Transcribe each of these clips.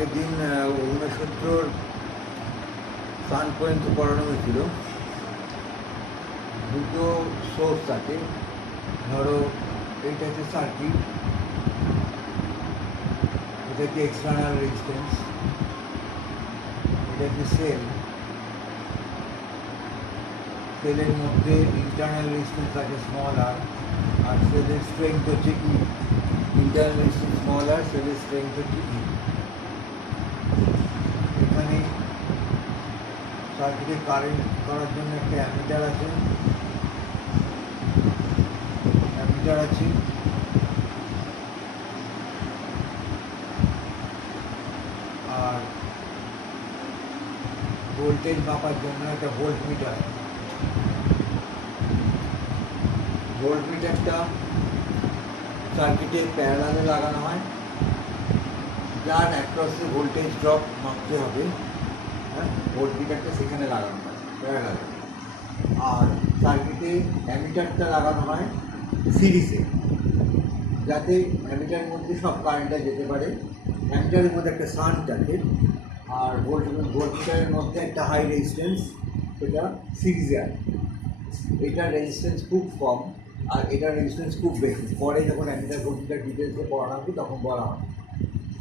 আগের দিন অগ্নিসূত্রর স্নান পর্যন্ত পড়ানো হয়েছিল। দুটো সোর্স আছে, ধরো এইটা হচ্ছে সার্কিট, এটা হচ্ছে এক্সটার্নাল রেজিস্ট্যান্স, এটা হচ্ছে সেল। সেলের মধ্যে ইন্টারনাল রেজিস্ট্যান্স আছে স্মল আর, আর সেলের স্ট্রেংথ হচ্ছে ই। ইন্টারনাল রেজিস্ট্যান্স স্মল আর, সেলের স্ট্রেংথ হচ্ছে ই। এখানে সার্কিটে কারেন্ট করার জন্য একটা অ্যামিটার আছে, আর ভোল্টেজ মাপার জন্য একটা ভোল্টমিটার। ভোল্টমিটারটা সার্কিটে প্যারালালে লাগানো হয়, যার অ্যাক্রসে ভোল্টেজ ড্রপ মাপতে হবে, হ্যাঁ, ভোল্টমিটারটা সেখানে লাগানো হয় প্যারালালে। আর সার্কিটে অ্যামিটারটা লাগানো হয় সিরিজে, যাতে অ্যামিটারের মধ্যে সব কারেন্টটা যেতে পারে। অ্যামিটারের মধ্যে একটা শান্ট আছে, আর ভোল্টমিটারের মধ্যে একটা হাই রেজিস্ট্যান্স, সেটা সিরিজে আছে। এটার রেজিস্ট্যান্স খুব কম আর এটার রেজিস্ট্যান্স খুব বেশি। পরে যখন অ্যামিটার ভোল্টমিটার ডিটেলসে পড়ানো হবে তখন বলা হয়।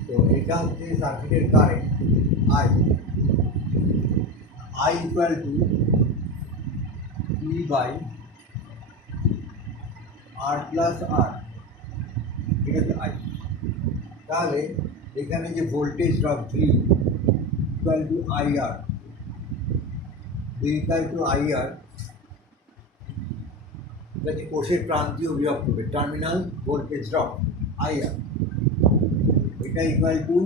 তো এটা হচ্ছে সার্কিটের current I. I equal to E by R plus R, ঠিক আছে আই। তাহলে এখানে যে voltage drop V equal to I R, V equal to I R, এটা যে কোষের প্রান্তীয় বিভব করবে terminal voltage drop I R, এটা equal to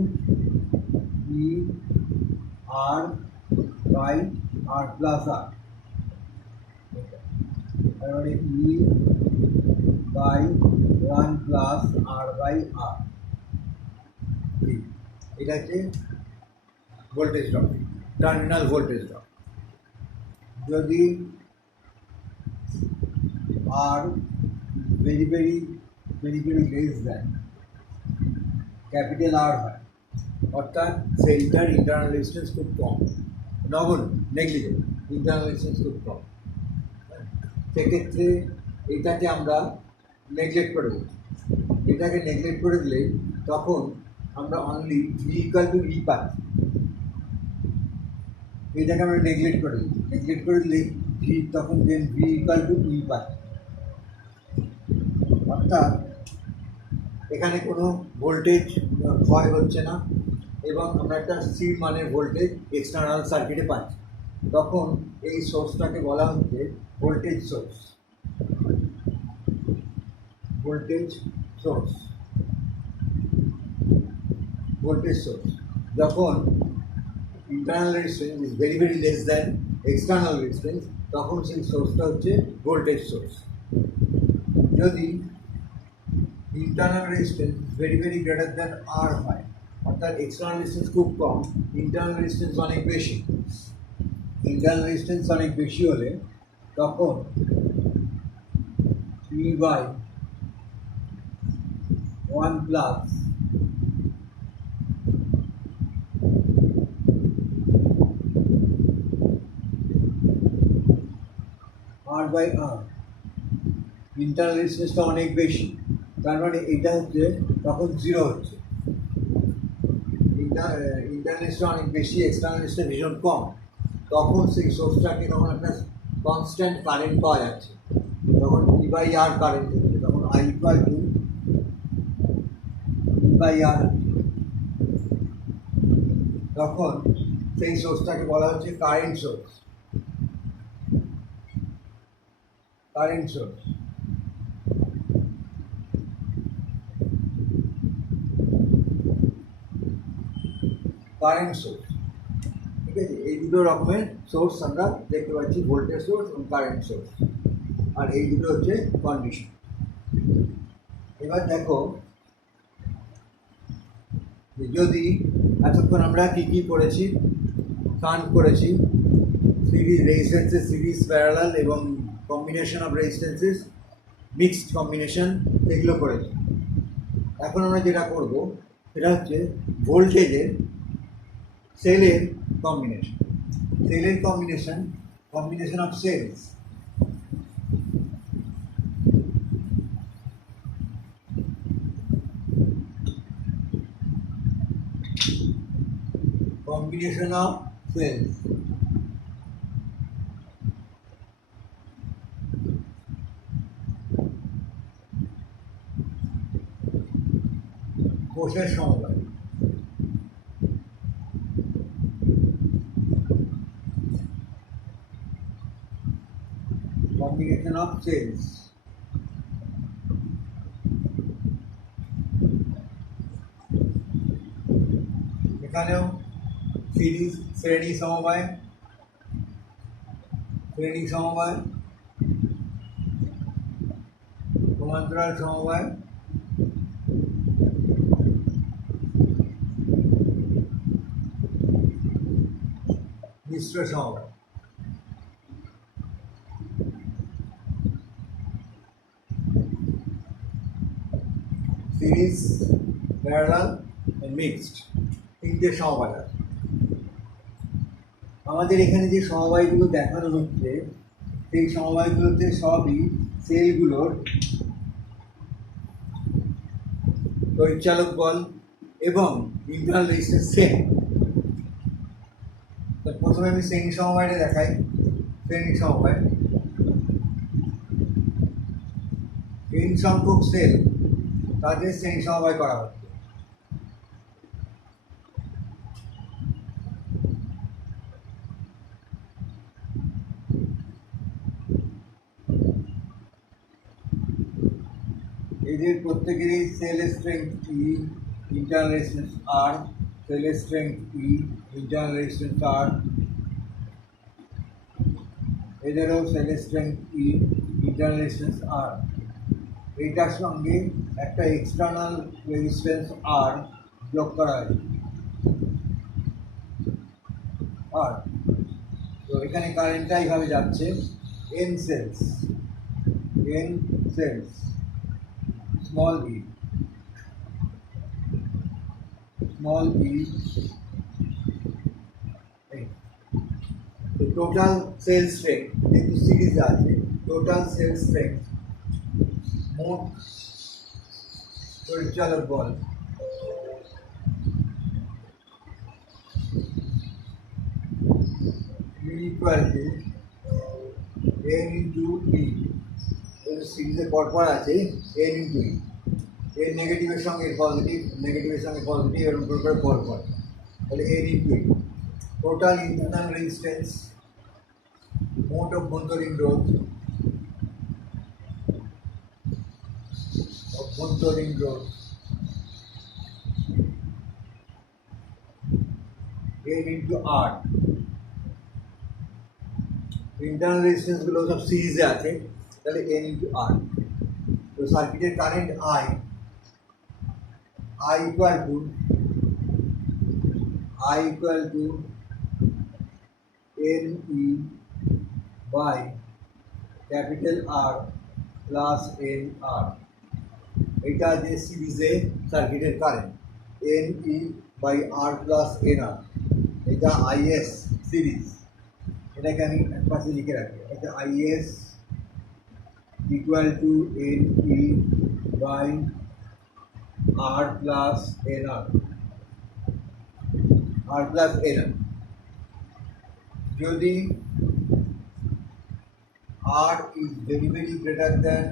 E R by R plus R, তার মানে E by 1 plus R by R. এটা হচ্ছে voltage drop, terminal voltage drop. যদি are very very very very less than capital আর হয়, অর্থাৎ সেলটার internal resistance খুব কম, নগণ্য, নেগলিজেবল, ইন্টারনাল রেজিস্ট্যান্স খুব কম, সেক্ষেত্রে এটাকে আমরা নেগলেক্ট করে দিই। এটাকে নেগলেক্ট করে দিলেই তখন আমরা অনলি ভি ইকুয়াল টু ই পাই। এটাকে আমরা নেগলেক্ট করে দিই, নেগলেক্ট করে দিলেই ভি, তখন দেন ভি ইকুয়াল টু ই পাই। অর্থাৎ এখানে কোনো ভোল্টেজ ক্ষয় হচ্ছে না এবং আমরা একটা সি মানের ভোল্টেজ এক্সটার্নাল সার্কিটে পাচ্ছি। তখন এই সোর্সটাকে বলা হচ্ছে voltage source. Voltage source, voltage source যখন internal resistance is very very less than external resistance, তখন সেই সোর্সটা হচ্ছে ভোল্টেজ সোর্স। যদি internal resistance very very greater than R হয়, অর্থাৎ এক্সটার্নাল রেজিস্ট্যান্স খুব কম, ইন্টারনাল রেজিস্ট্যান্স অনেক বেশি, ইন্টারনাল রেজিস্ট্যান্স অনেক বেশি হলে তখন E by 1 plus R by R, internal রেজিস্ট্যান্সটা অনেক বেশি, তার মানে এটা হচ্ছে তখন জিরো হচ্ছে। ইন্টারনাল রেজিস্ট্যান্স অনেক বেশি, এক্সটার্নাল রেজিস্ট্যান্স ভীষণ কম, তখন সেই সোর্সটাকে তখন একটা কনস্ট্যান্ট কারেন্ট পাওয়া যাচ্ছে, তখন ই বাই আর কারেন্ট হচ্ছে, তখন I equal to E by R. তখন সেই সোর্সটাকে বলা হচ্ছে current source. Current source, current source, ঠিক আছে। এই দুটো রকমের সোর্স আমরা দেখতে পাচ্ছি, ভোল্টেজ সোর্স এবং কারেন্ট সোর্স, আর এই দুটো হচ্ছে কন্ডিশন। এবার দেখো, যদি এতক্ষণ আমরা কী কী করেছি, কাউন্ট করেছি, সিরিজ রেজিস্ট্যান্সেস, সিরিজ, প্যারালাল এবং কম্বিনেশন অফ রেজিস্ট্যান্সেস, মিক্সড কম্বিনেশন, এগুলো করেছি। এখন আমরা যেটা করব সেটা হচ্ছে ভোল্টেজের সেলের কম্বিনেশন, সেলের combination, combination of cells, combination of cells, কোষের সমবায়, combination of cells, এখানেও সিরিজ শ্রেণী সমবায়, শ্রেণী সমবায়, সমান্তরাল সমবায়, মিশ্র সমবায়। সিরিজ, প্যারালাল, মিক্সড, তিনটে সমবায় আছে। আমাদের এখানে যে সমবায়গুলো দেখানো হচ্ছে সেই সমবায়গুলোতে সবই সেলগুলোর পরিচালক বল এবং ইন্টারনাল রেজিস্ট্যান্স সেম। প্রথমে আমি শ্রেণী সমবায়টা দেখাই। শ্রেণী সমবায় n সংখ্যক সেল তাদের শ্রেণী সমবায় করা হচ্ছে। এদের প্রত্যেকেরই সেল স্ট্রেংথ ই, ইন্টারনাল রেজিস্ট্যান্স আর, সেল স্ট্রেংথ ই, ইন্টারনাল রেজিস্ট্যান্স আর, এদেরও সেল স্ট্রেংথ ই, ইন্টারনাল রেজিস্ট্যান্স আর। এইটার সঙ্গে একটা এক্সটার্নাল রেজিস্ট্যান্স আর যোগ করা হয়েছে। আর তো এখানে কারেন্টটা এইভাবে যাচ্ছে, N cells, N cells, small E, small E, তো টোটাল সেল স্ট্রেংথ যেহেতু সিরিজ আছে, টোটাল সেল স্ট্রেংথ, মোট পরিচালক বল equal to N into E. সিরিজে পরপর আছে এন ইন্টু ই, এর নেগেটিভের সঙ্গে পজিটিভ, নেগেটিভের সঙ্গে পজিটিভ, এরকম করে পরপর, তাহলে N into E. Total internal resistance, মোট অভ্যন্তরীণ রোধ, অভ্যন্তরীণ রোধ এন ইন্টু আর। ইন্টারনাল রেজিস্ট্যান্সগুলো সব সিরিজে আছে, তাহলে এন ইন্টু আর। তো সার্কিটের current I, I equal to N E by capital R plus N R. এটা যে সিরিজে সার্কিটের current N E by R plus N R, এটা আইএস সিরিজ। এটাকে আমি এক পাশে লিখে রাখি, এটা I S equal to N E by R plus N R, R plus N R. যদি R is very very greater than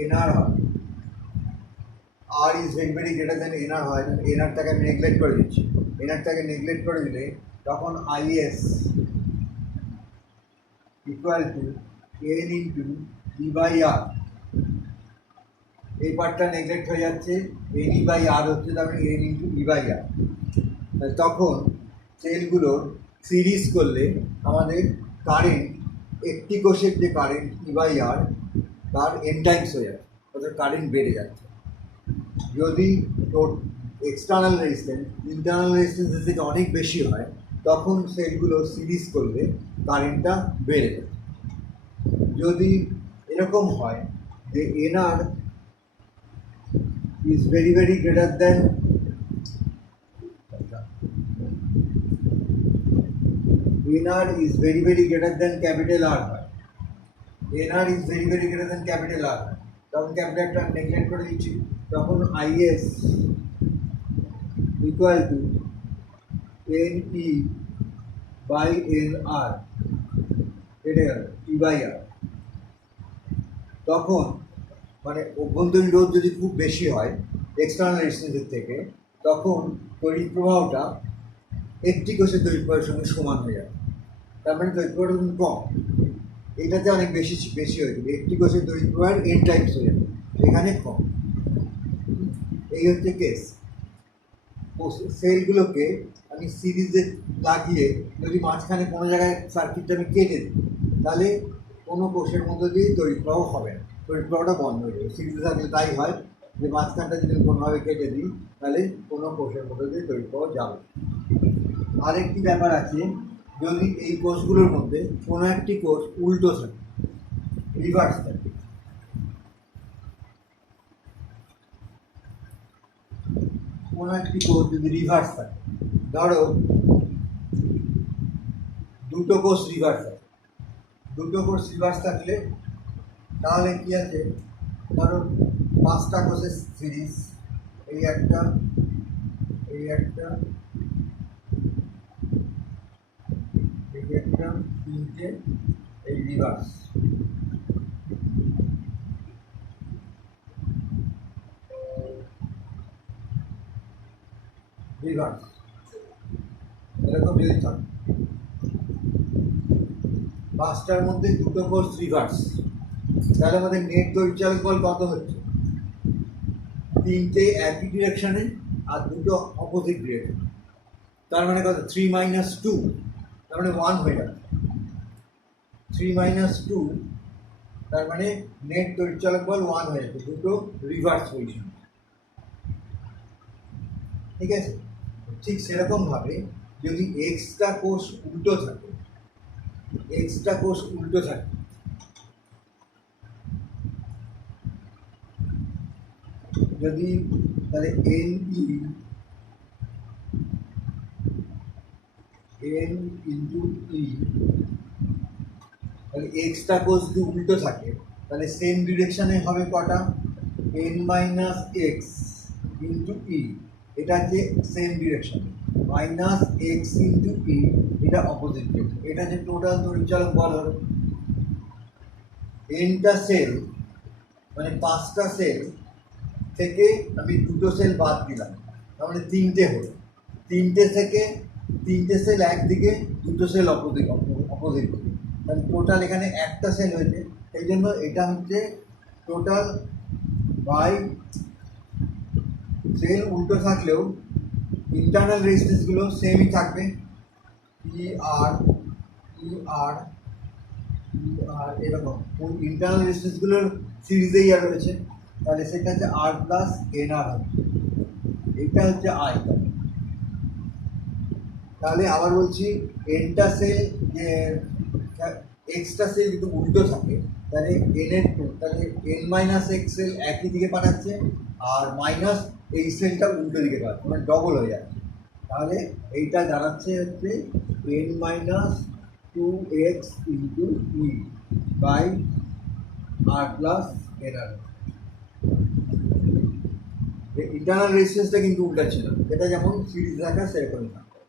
N R হয়, R is very very greater than N R হয়, এন আরটাকে আমি neglect করে দিচ্ছি। N আরটাকে neglect করে দিলে তখন I S equal to N into E by R. এই পার্টটা নেগলেক্ট হয়ে যাচ্ছে, এন ই বাই আর হচ্ছে, তারপরে N into E by R. তখন সেলগুলোর সিরিজ করলে আমাদের কারেন্ট, একটি কোষের যে কারেন্ট ই বাই আর তার এন টাইমস হয়ে যাচ্ছে, অর্থাৎ কারেন্ট বেড়ে যাচ্ছে। যদি তোর এক্সটার্নাল রেজিস্ট্যান্স ইন্টারনাল রেজিস্ট্যান্সের থেকে অনেক বেশি হয়, তখন সেলগুলো সিরিজ করলে কারেন্টটা বেড়ে যায়। যদি এরকম হয় যে N R is very very greater than NR is very greater than capital R হয়, NR is very greater than capital R হয়, তখন ক্যাপিটালটা নেগলেক্ট করে দিচ্ছি, তখন IS equal to NE by NR, এটা গেল E by R। তখন মানে অভ্যন্তরীণ রোধ যদি খুব বেশি হয় এক্সটার্নাল রেজিস্ট্যান্সের থেকে, তখন তড়িৎ প্রবাহটা একটি কোষের তড়িৎ প্রবাহের সঙ্গে সমান হয়ে যাবে, তার মানে তড়িৎ প্রবাহটা কিন্তু কম, এটাতে অনেক বেশি হয়ে যাবে, একটি কোষের তড়িৎ প্রবাহের n টাইমস হয়ে যাবে, এখানে কম। এই হচ্ছে কেস। সেলগুলোকে আমি সিরিজে লাগিয়ে যদি মাঝখানে কোনো জায়গায় সার্কিটটা আমি কেটে দিই, তাহলে কোনো কোষের মধ্যে দিয়ে তড়িৎ প্রবাহ হবে না, তড়িৎ প্রবাহটা বন্ধ হয়ে যাবে। সিরিজে থাকলে তাই হয় যে মাঝখানটা যদি কোনোভাবে কেটে দিই তাহলে কোনো কোষের মধ্যে দিয়ে তড়িৎ প্রবাহ যাবে। আরেকটি ব্যাপার আছে, যদি এই কোষগুলোর মধ্যে কোনো একটি কোষ উল্টো থাকে, রিভার্স থাকে, কোনো একটি কোষ যদি রিভার্স থাকে, ধরো দুটো কোষ রিভার্স থাকে, দুটো কোষ রিভার্স থাকলে তাহলে কি আছে, ধরো 5টা কোষের সিরিজ, এই একটা, এই একটা, এই একটা, 3টে, এই রিভার্স, রিভার্স এরকম যদি থাকে, 5টার মধ্যে দুটো কোষ রিভার্স, তাহলে আমাদের নেট তড়িৎচালক বল কত হচ্ছে, 3টে একই ডিরেকশনে আর দুটো অপোজিট ডিরেকশন, তার মানে কত 3 - 2, তার মানে 1 হয়ে যাবে, 3 - 2, তার মানে নেট তড়িৎচালক বল 1 হয়ে যাবে, দুটো রিভার্স পজিশন। ঠিক আছে, ঠিক সেরকমভাবে যদি এক্সটা কোষ উল্টো থাকে, এক্সটা কোষ উল্টো থাকে, যদি তাহলে এন ইন্টু ই, তাহলে এক্সটা কোষ যদি উল্টো থাকে তাহলে সেম ডিরেকশানে হবে কটা, n - x ইন্টু ই, এটা হচ্ছে সেম ডিরেকশন, -x ইন্টু ই এটা অপোজিট ডিরেকশন, এটা হচ্ছে টোটাল তড়িৎচালক বল হলো। nটা সেল মানে 5টা সেল থেকে আমি দুটো সেল বাদ দিলাম, তার মানে 3টে হলো, 3টে থেকে 3টে সেল একদিকে, দুটো সেল অপোজিট দিকে, তাহলে টোটাল এখানে একটা সেল হয়েছে, সেই জন্য এটা হচ্ছে টোটাল বাই, সেল উল্টো থাকলেও ইন্টারনাল রেজিস্ট্যান্সগুলো সেমই থাকবে, ই আর এরকম ইন্টারনাল রেজিস্ট্যান্সগুলোর সিরিজেই আর রয়েছে, তাহলে সেটা হচ্ছে R প্লাস NR হবে, এটা হচ্ছে আই। তাহলে আবার বলছি, এনটা সেল যে এক্সটা সেল যদি উল্টো থাকে তাহলে তাহলে n - x সেল একই দিকে পাঠাচ্ছে আর মাইনাস এই সেলটা উল্টো দিকে পাঠাচ্ছে, মানে ডবল হয়ে যাচ্ছে, তাহলে এইটা দাঁড়াচ্ছে হচ্ছে n - 2x into E by R plus NR। Internal রেজিস্ট্যান্সটা কিন্তু উল্টা ছিল, এটা যেমন সিরিজ রাখা সেরকমই থাকবে।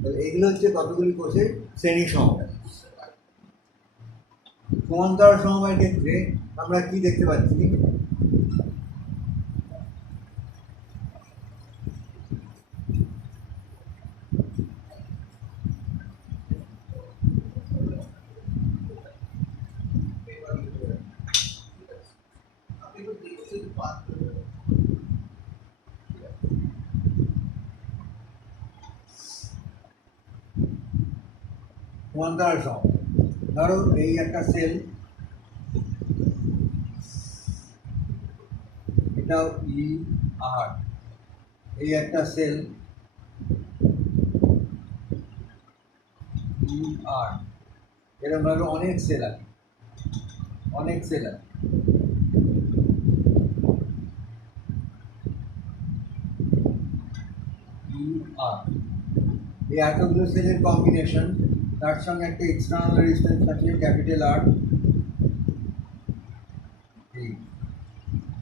তাহলে এগুলো হচ্ছে কতগুলি কোষের শ্রেণী সমবায়। সমান্তরাল সমবায়ের ক্ষেত্রে আমরা কি দেখতে পাচ্ছি, সমান্তরাল সমবায়, ধরো এই একটা সেল, এটাও ই আর, এই একটা সেল ই আর, এরকম ভাবে অনেক সেল আছে, অনেক সেল আছে, ই আর, এই এতগুলো সেলের কম্বিনেশন তার সঙ্গে একটা এক্সটার্নাল রেজিস্ট্যান্স আছে ক্যাপিটাল আর।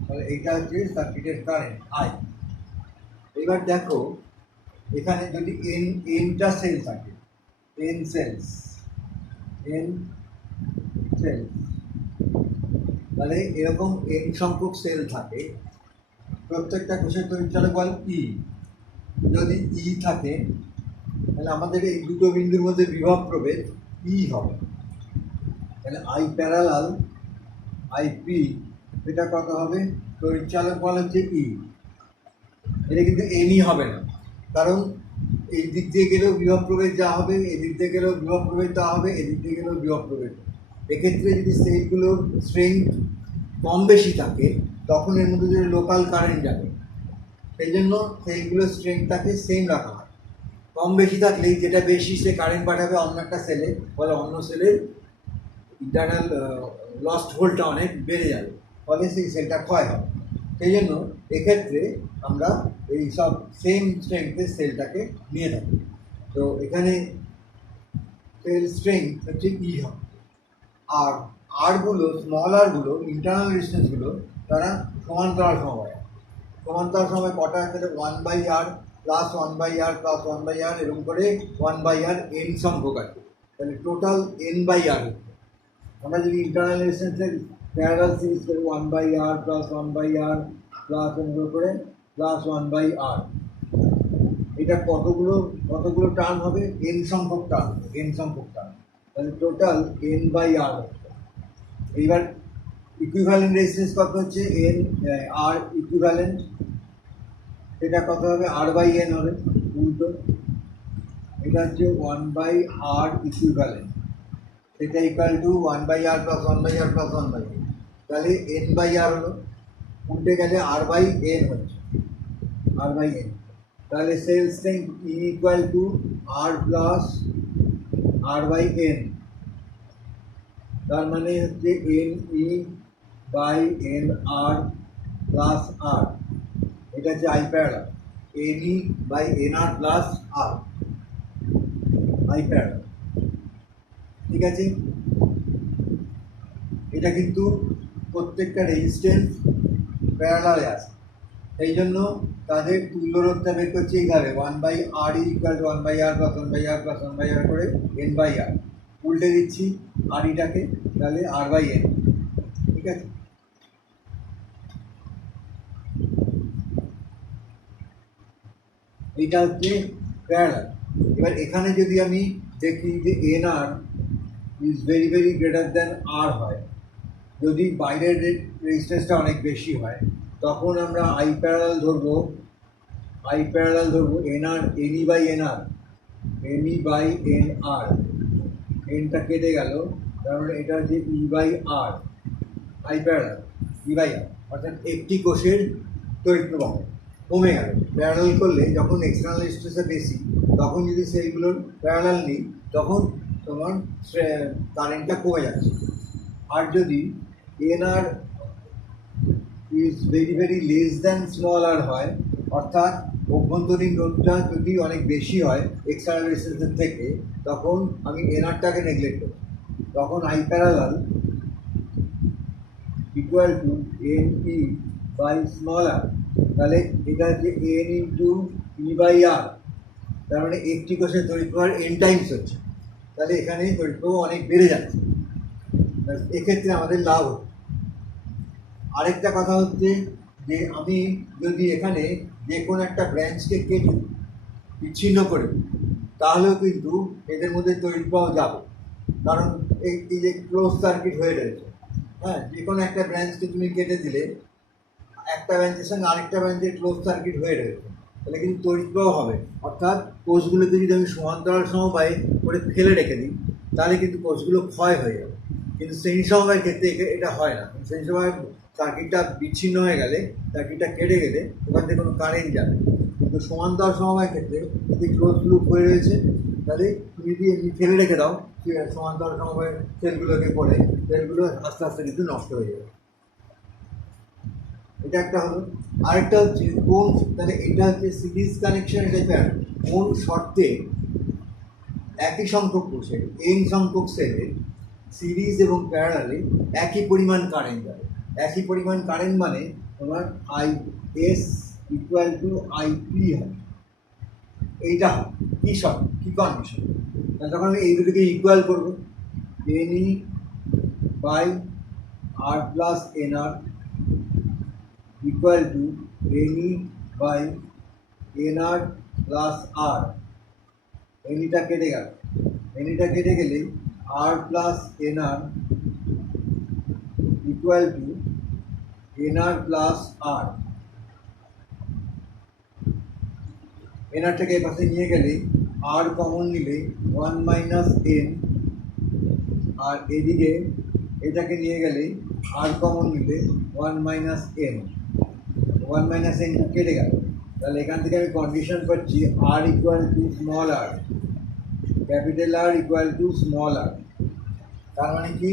তাহলে এইটা হচ্ছে সার্কিটের কারেন্ট আই। এবার দেখো এখানে যদি এনটা সেল থাকে, এন সেলস, তাহলে এরকম এন সংখ্যক সেল থাকে, প্রত্যেকটা কোষের তড়িৎচালক বল ই। যদি ই থাকে তাহলে আমাদের এই দুটো বিন্দুর মধ্যে বিভব প্রভেদ ই হবে। তাহলে আই প্যারালাল আই পি, এটা কত হবে? তড়িৎচালক বল হচ্ছে ই। এটা কিন্তু এনই হবে না, কারণ এই দিক দিয়ে গেলেও বিভব প্রভেদ যা হবে, এদিক দিয়ে গেলেও বিভব প্রভেদ তা হবে, এদিক দিয়ে গেলেও বিভব প্রভেদ। এক্ষেত্রে যদি সেলগুলোর স্ট্রেংথ কম বেশি থাকে তখন এর মধ্যে যদি লোকাল কারেন্ট যাবে, সেই জন্য সেলগুলোর স্ট্রেংথটাকে সেম রাখা হয়। কম বেশি থাকলেই যেটা বেশি সে কারেন্ট পাঠাবে অন্য একটা সেলে, ফলে অন্য সেলের ইন্টারনাল লস্ট ভোল্টটা অনেক বেড়ে যাবে, ফলে সেই সেলটা ক্ষয় হবে। সেই জন্য এক্ষেত্রে আমরা এই সব সেম স্ট্রেংথের সেলটাকে নিয়ে থাকি। তো এখানে সেল স্ট্রেংথ হচ্ছে ই হবে। আর আরগুলো, স্মল আরগুলো, ইন্টারনাল রেজিস্ট্যান্সগুলো, তারা সমান্তরাল সমবায়। সমান্তরাল সময় কটা আছে? 1/r plus 1/r plus 1/r এরকম করে 1/r এন সংখ্যক আছে। তাহলে টোটাল n/r হচ্ছে। আমরা যদি ইন্টারনাল রেজিস্ট্যান্সের প্যারালাল সিরিজ করি 1/r প্লাস 1/r প্লাস এরকম করে প্লাস 1/r, এটা কতগুলো টার্ম হবে? এন সংখ্যক টার্ম, এন সংখ্যক টার্ম। তাহলে টোটাল n/r হচ্ছে। এইবার ইকুইভ্যালেন্ট রেজিস্ট্যান্স কত হচ্ছে? এন আর ইকুইভ্যালেন্ট, এটা কত হবে? r/n হবে উল্টো। এটা হচ্ছে 1/r ইকুইভ্যালেন্ট, এটা equal two 1/r plus 1/r plus 1/n। তাহলে n/r হলো, উল্টে গেলে r/n হচ্ছে, r/n। তাহলে cell strength E equal to r plus r/n। তার মানে হচ্ছে NE/NR প্লাস R, এটা হচ্ছে I parallel. NE/NR plus R, I parallel. ঠিক আছে, এটা কিন্তু প্রত্যেকটা রেজিস্ট্যান্স প্যারালালে আছে, সেই জন্য তাদের তুল্যরোধটা বের করছে এইভাবে 1/r equal to 1/r plus 1/r plus 1/r করে n/r। উল্টে দিচ্ছি আরইটাকে, তাহলে r/n। ঠিক আছে, এইটা হচ্ছে প্যারালাল। এবার এখানে যদি আমি দেখি যে nr is very very greater than r হয়, যদি বাইরের রেজিস্ট্যান্সটা অনেক বেশি হয়, তখন আমরা আই প্যারালাল ধরবো nr, NE/NR, NE/NR, এনটা কেটে গেল, তার মানে এটা হচ্ছে E/R, আই প্যারালাল E/R, অর্থাৎ একটি কোষের তড়িৎ প্রবাহ কমে গেল। প্যারালাল করলে যখন এক্সটার্নাল রেজিস্ট্যান্সটা বেশি, তখন যদি সেইগুলোর প্যারালাল নিই তখন তোমার কারেন্টটা কমে যাচ্ছে। আর যদি NR is very very less than small R হয়, অর্থাৎ অভ্যন্তরীণ রোধটা যদি অনেক বেশি হয় এক্সটার্নাল রেজিস্ট্যান্সের থেকে, তখন আমি এনআরটাকে নেগলেক্ট করি। তখন আই প্যারালাল ইকুয়াল টু NE/স্মল আর। তাহলে এটা হচ্ছে N ইন্টু E/R, তার মানে একটি কোষের তড়িৎ প্রবাহ n টাইমস হচ্ছে। তাহলে এখানে তড়িৎ প্রবাহ অনেক বেড়ে যাচ্ছে, এক্ষেত্রে আমাদের লাভ হচ্ছে। আরেকটা কথা হচ্ছে যে আমি যদি এখানে যে কোনো একটা ব্রাঞ্চকে কেটে বিচ্ছিন্ন করে দিই, তাহলেও কিন্তু এদের মধ্যে তড়িৎ প্রবাহ যাবে, কারণ এই যে ক্লোজ সার্কিট হয়ে রয়েছে। হ্যাঁ, যে কোনো একটা ব্রাঞ্চকে তুমি কেটে দিলে একটা ব্রাঞ্চের সঙ্গে আরেকটা ব্রাঞ্চের ক্লোজ সার্কিট হয়ে রয়েছে, তাহলে কিন্তু তড়িৎ প্রবাহ হবে। অর্থাৎ কোষগুলোকে যদি আমি সমান্তরাল সমবায়ে করে ফেলে রেখে দিই, তাহলে কিন্তু কোষগুলো ক্ষয় হয়ে যাবে। কিন্তু শ্রেণী সমবায়ের ক্ষেত্রে এটা হয় না। শ্রেণী সমবায় সার্কিটটা বিচ্ছিন্ন হয়ে গেলে, সার্কিটটা কেটে গেলে ওখান থেকে কোনো কারেন্ট যাবে। কিন্তু সমান্তরাল সমবায়ের ক্ষেত্রে যদি ক্লোজ লুপ হয়ে রয়েছে, তাহলে তুমি যদি এমনি ফেলে রেখে দাও সমান্তরাল সমবায়ের সেলগুলোকে করে, সেলগুলো আস্তে আস্তে কিন্তু নষ্ট হয়ে যাবে। এটা একটা হলো। আরেকটা হচ্ছে কোন, তাহলে এটা হচ্ছে সিরিজ কানেকশন, এটা কোন শর্তে, একই সংখ্যক কোষে n সংখ্যক সেলে সিরিজ এবং প্যারালালে একই পরিমাণ কারেন্ট যাবে। একই পরিমাণ কারেন্ট মানে তোমার IS ইকুয়াল টু IP হবে। এইটা কী সব কী কন্ডিশন? তাহলে তখন আমি এই দুটোকে ইকুয়াল করবো, NE by R plus NR equal to NE by NR plus R। এনিটা কেটে গেল, এনিটা কেটে গেলে R plus NR equal to NR plus R। এনারটাকে পাশে নিয়ে গেলে R কমন নিলে 1 মাইনাস N, আর এদিকে এটাকে নিয়ে গেলে R কমন নিলে 1 মাইনাস N। 1 মাইনাস N কেটে গেল, তাহলে এখান থেকে আমি কন্ডিশন পাচ্ছি R equal to small r, capital R equal to small r। তার মানে কি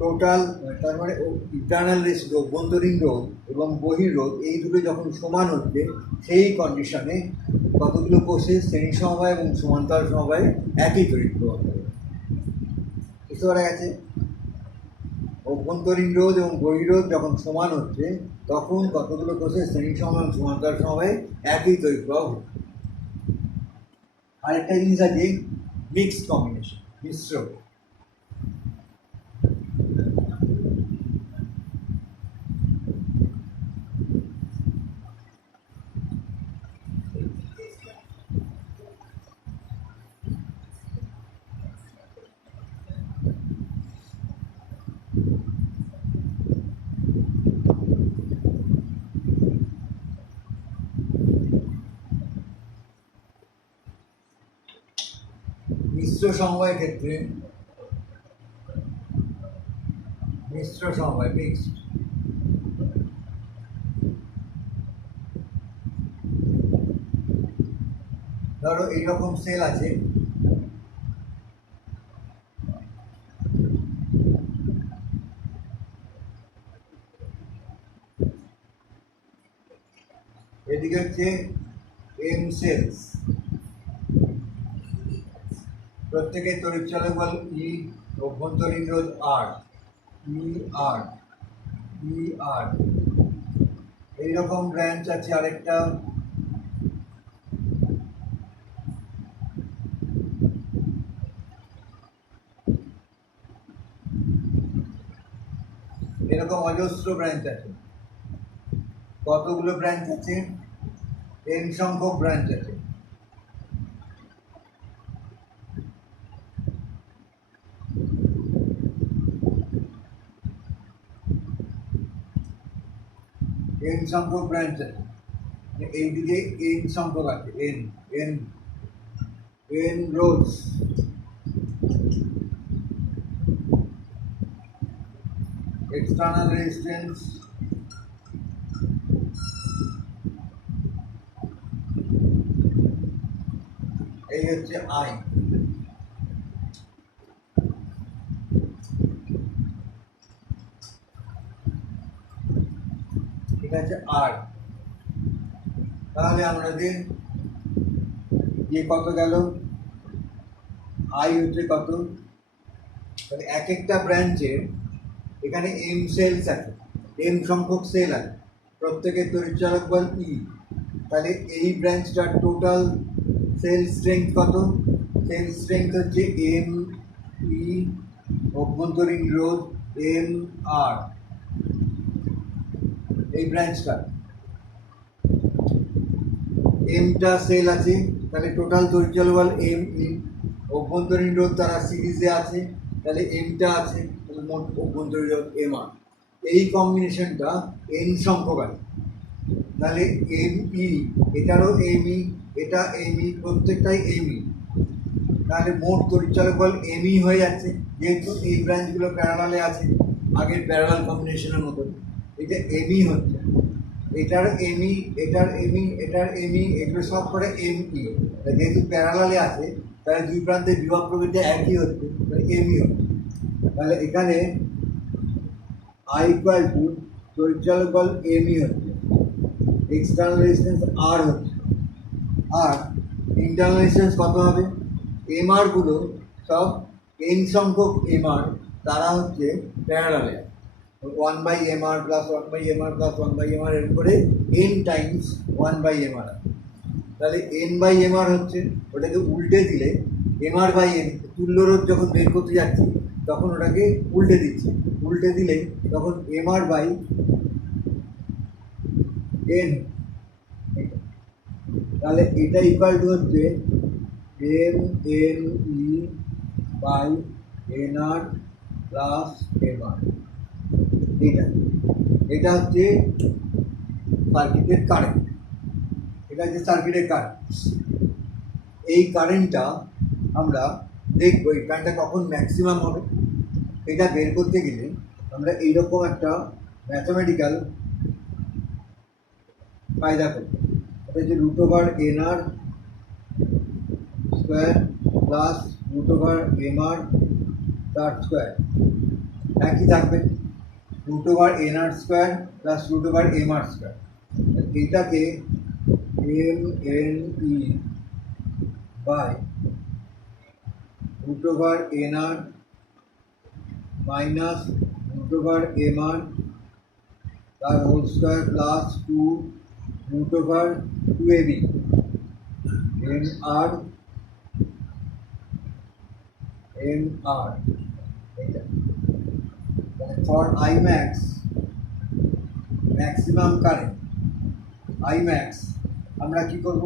টোটাল, তার মানে ইন্টারনাল রেজিস্ট্যান্স অভ্যন্তরীণ রোধ এবং বহির্রোধ এই দুটো যখন সমান হচ্ছে সেই কন্ডিশনে কতগুলো কোষে শ্রেণী সমবায় এবং সমান্তরাল সমবায় একই তড়িৎ প্রবাহ হবে। বুঝতে পারা গেছে? অভ্যন্তরীণ রোধ এবং বহির্রোধ যখন সমান হচ্ছে তখন কতগুলো কোষে শ্রেণী সমবায় এবং সমান্তরাল সমবায় একই তড়িৎ প্রবাহ হবে। আরেকটা জিনিস আছে মিক্সড কম্বিনেশন, মিশ্র। মিশ্র সমবায়ের ক্ষেত্রে মিশ্র সমবায় মিক্সড, ধরো এইরকম সেল আছে, এদিকে হচ্ছে M সেলস, প্রত্যেকের তড়িৎ চালক বল E, অভ্যন্তরীণ রোধ R, ER, ER। এইরকম ব্রাঞ্চ আছে আরেকটা, এরকম অজস্র ব্রাঞ্চ আছে। কতগুলো ব্রাঞ্চ আছে? n সংখ্যক ব্রাঞ্চ আছে। n সংখ্যক ব্রাঞ্চ আছে, এইদিকে n সংখ্যক আছে, n n n রোধস। এক্সটার্নাল রেজিস্ট্যান্স এই হচ্ছে I। ঠিক আছে R। তাহলে আমাদের ইয়ে কত গেল? I হচ্ছে কত? তাহলে এক একটা ব্রাঞ্চে এখানে M সেলস আছে, M সংখ্যক সেল আছে, প্রত্যেকের তড়িৎচালক বল E। তাহলে এই ব্রাঞ্চটার টোটাল সেল স্ট্রেংথ কত? সেল স্ট্রেংথ হচ্ছে ME, অভ্যন্তরীণ রোধ MR। এই ব্রাঞ্চটা এমটা সেল আছে, তাহলে টোটাল তড়িৎচালক বল ME, অভ্যন্তরীণ রোধ তারা সিরিজে আছে, তাহলে এমটা আছে, তাহলে মোট অভ্যন্তরীণ রোধ MR। এই কম্বিনেশনটা n সংখ্যক আছে, তাহলে ME, এটারও ME, এটা ME, প্রত্যেকটাই ME। তাহলে মোট তড়িৎচালক বল ME হয়ে যাচ্ছে, যেহেতু এই ব্রাঞ্চগুলো প্যারালালে আছে আগের প্যারালাল কম্বিনেশনের মতো। এটা ME হচ্ছে, এটার ME, এটার ME, এটার ME, এগুলো সব করে ME। যেহেতু প্যারালালে আছে তাহলে দুই প্রান্তের বিভব প্রকৃতি একই হচ্ছে, তাহলে ME হচ্ছে। তাহলে এখানে I ইকুয়াল টু তড়িৎচালক বল ME হচ্ছে, এক্সটার্নাল রেজিস্ট্যান্স R হচ্ছে, আর ইন্টারনাল রেজিস্ট্যান্স কত হবে? এমআর গুলো সব এন সংখ্যক এমআর, তারা হচ্ছে প্যারালালে 1/mr plus 1/mr plus 1/mr এর করে n টাইমস 1/mr। তাহলে n/mr হচ্ছে, ওটাকে উল্টে দিলে mr/n, তুল্যরোধ যখন বের করতে যাচ্ছি তখন ওটাকে উল্টে দিচ্ছি, উল্টে দিলে তখন mr/n। তাহলে এটা ইকুয়াল টু হচ্ছে mne/nr প্লাস mr। এটা হচ্ছে সার্কিটের কারেন্ট, এটা হচ্ছে সার্কিটের কারেন্ট। এই কারেন্টটা আমরা দেখবো, এই কারেন্টটা কখন ম্যাক্সিমাম হবে এটা বের করতে গেলে আমরা এইরকম একটা ম্যাথমেটিক্যাল কায়দা করি। এটা হচ্ছে √nr স্কোয়ার প্লাস √mr তার স্কোয়ার, একই থাকবে √nr square plus √mr square. এটাকে mne/√nr মাইনাস √mr তার whole square plus 2√2ab mr। For I max maximum current, I max আমরা কি করব,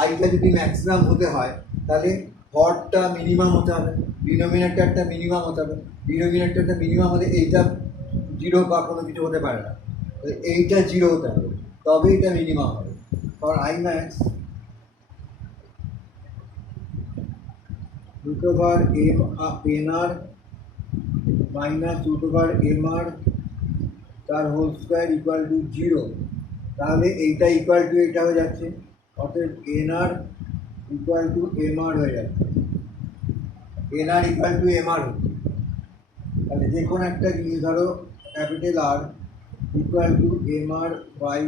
আইটা যদি ম্যাক্সিমাম হতে হয় তাহলে হরটা মিনিমাম হতে হবে, ডিনোমিনেটরটা মিনিমাম হতে হবে। ডিনোমিনেটরটা মিনিমাম হলে এইটা 0 বা কোনো কিছু হতে পারে না, এইটা 0 হতে হবে, তবে এটা মিনিমাম হবে। For IMAX √nr minus √mr তার হোল স্কোয়ার ইকুয়াল টু 0। তাহলে এইটা ইকুয়াল টু এইটা হয়ে যাচ্ছে, অর্থাৎ nr ইকুয়াল টু mr হয়ে যাচ্ছে, nr ইকুয়াল টু mr হচ্ছে। তাহলে যে কোনো একটা জিনিস ধরো capital R equal to mr/n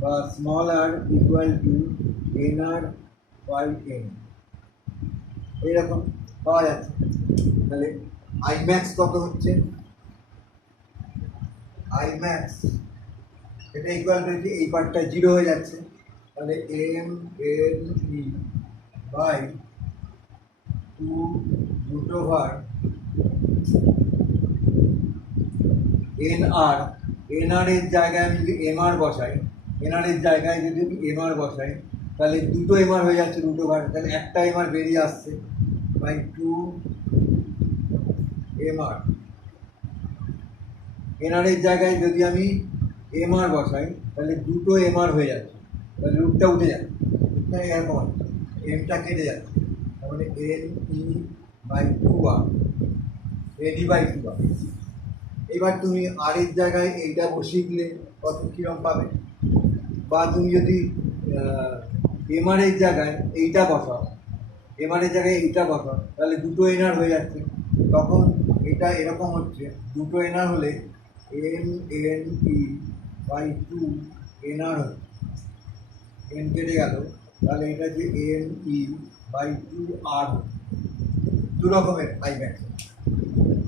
বা small r equal to nr/n, এইরকম পাওয়া যাচ্ছে। তাহলে আইম্যাক্স কত হচ্ছে, আইম্যাক্স এটা ইকুয়াল টু এই পার্টটা 0 হয়ে যাচ্ছে, তাহলে mne/2√nr। nr এর জায়গায় আমি যদি mr বসাই, nr এর জায়গায় যদি আমি mr বসাই তাহলে দুটো mr হয়ে যাচ্ছে √, তাহলে একটা mr বেরিয়ে আসছে বাই 2mr। nr এর জায়গায় যদি আমি mr বসাই তাহলে দুটো mr হয়ে যাচ্ছে, তাহলে রুটটা উঠে যাচ্ছে, তাই এরকম হচ্ছে, mটা কেটে যাচ্ছে, তাহলে ne/2r, ne/2r। এবার তুমি আর এর জায়গায় এইটা বসিয়ে দিলে কত কীরকম পাবে, বা তুমি যদি mr এর জায়গায় এইটা বসাও, mr এর জায়গায় এইটা বসাও তাহলে দুটো nr হয়ে যাচ্ছে, তখন এটা এরকম হচ্ছে, দুটো nr হলে mne/2nr হচ্ছে, n কেটে গেল, তাহলে এটা যে ne/2r হচ্ছে। দু রকমের আইম্যাক্স,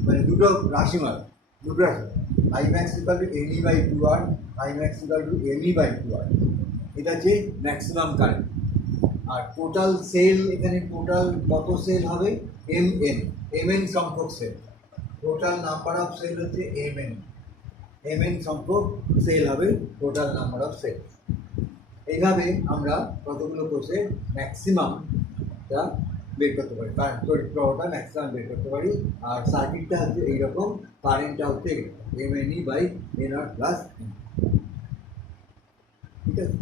মানে দুটো রাশিমাল, দুটো রাশি, I max equal to ne/2r, I max equal to me/2r। এটা হচ্ছে ম্যাক্সিমাম কারেন্ট। আর টোটাল সেল, এখানে টোটাল কত সেল হবে, mn সংখ্যক cell, total number of cell হচ্ছে mn সংখ্যক সেল হবে টোটাল নাম্বার অফ সেল। এইভাবে আমরা কতগুলো কোষে ম্যাক্সিমামটা বের করতে পারি, কারেন্ট তড়িৎ প্রবাহটা ম্যাক্সিমাম বের করতে পারি। আর সার্কিটটা হচ্ছে এইরকম, কারেন্টটা হচ্ছে mne/nr প্লাস, ঠিক আছে।